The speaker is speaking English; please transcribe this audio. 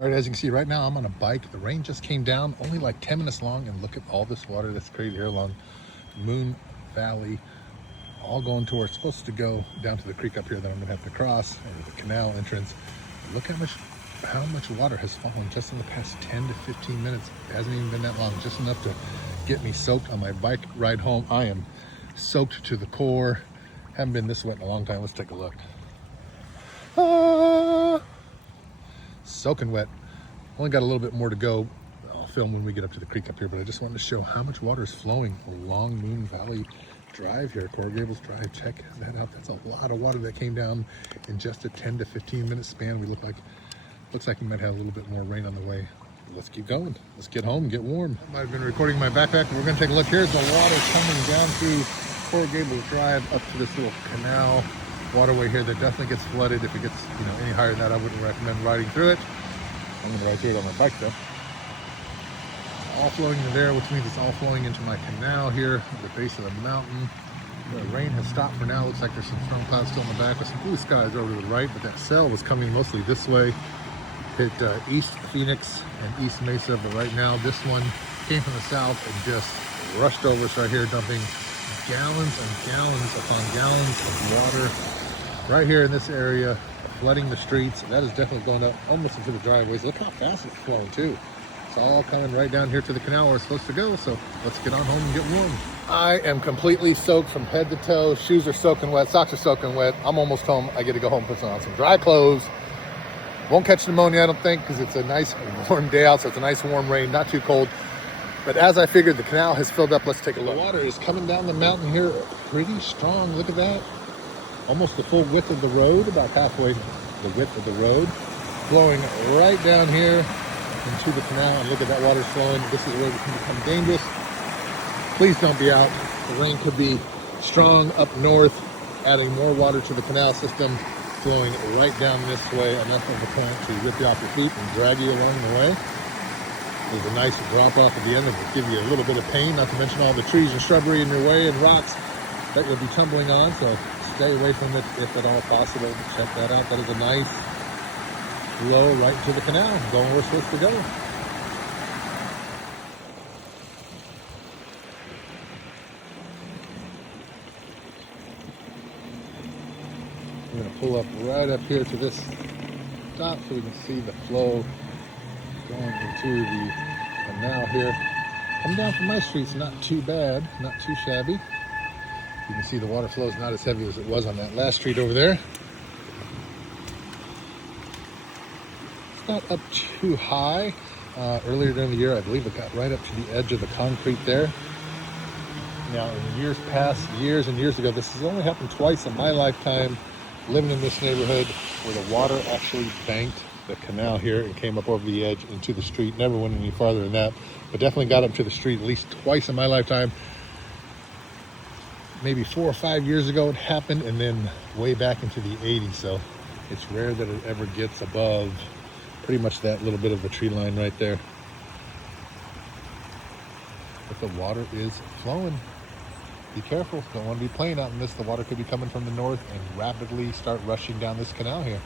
All right, as you can see right now, I'm on a bike. The rain just came down, only like 10 minutes long, and look at all this water that's created here along Moon Valley, all going towards, supposed to go down to the creek up here that I'm gonna have to cross, or the canal entrance. Look how much water has fallen just in the past 10 to 15 minutes. It hasn't even been that long, just enough to get me soaked on my bike ride home. I am soaked to the core. Haven't been this wet in a long time. Let's take a look. Soaking wet. Only got a little bit more to go. I'll film when we get up to the creek up here, but I just wanted to show how much water is flowing along Moon Valley Drive here, Coral Gables Drive. Check that out. That's a lot of water that came down in just a 10 to 15 minute span. Looks like we might have a little bit more rain on the way. Let's keep going. Let's get home and get warm. I've been recording my backpack. We're gonna take a look. Here's the water coming down through Coral Gables Drive up to this little canal waterway here that definitely gets flooded. If it gets any higher than that, I wouldn't recommend riding through it. I'm gonna ride through it on my bike though. All flowing in there, which means it's all flowing into my canal here at the base of the mountain. The rain has stopped for now. Looks like there's some storm clouds still in the back with some blue skies over to the right, but that cell was coming mostly this way. Hit East Phoenix and East Mesa, but right now this one came from the south and just rushed over us right here, dumping gallons and gallons upon gallons of water right here in this area, flooding the streets. That is definitely going up almost into the driveways. Look how fast it's flowing too. It's all coming right down here to the canal where it's supposed to go. So let's get on home and get warm. I am completely soaked from head to toe. Shoes are soaking wet, socks are soaking wet. I'm almost home. I get to go home and put on some dry clothes. Won't catch pneumonia, I don't think, because it's a nice warm day out. So it's a nice warm rain, not too cold. But as I figured, the canal has filled up. Let's take a look. The water is coming down the mountain here pretty strong. Look at that. Almost the full width of the road, about halfway the width of the road, flowing right down here into the canal. And look at that water flowing. This is where it can become dangerous. Please don't be out. The rain could be strong up north, adding more water to the canal system, flowing right down this way, enough of the point to rip you off your feet and drag you along the way. There's a nice drop off at the end that will give you a little bit of pain, not to mention all the trees and shrubbery in your way and rocks that you'll be tumbling on. So stay away from it if at all possible. Check that out. That is a nice flow right to the canal, going where we're supposed to go. I'm going to pull up right up here to this stop so we can see the flow going into the canal here. Coming down from my street's not too bad, not too shabby. You can see the water flow is not as heavy as it was on that last street over there. It's not up too high. Earlier during the year, I believe it got right up to the edge of the concrete there. Now, in years past, years and years ago, this has only happened twice in my lifetime living in this neighborhood, where the water actually banked the canal here and came up over the edge into the street. Never went any farther than that, but definitely got up to the street at least twice in my lifetime. Maybe 4 or 5 years ago it happened, and then way back into the 80s. So it's rare that it ever gets above pretty much that little bit of a tree line right there. But the water is flowing. Be careful, don't want to be playing out in this. The water could be coming from the north and rapidly start rushing down this canal here.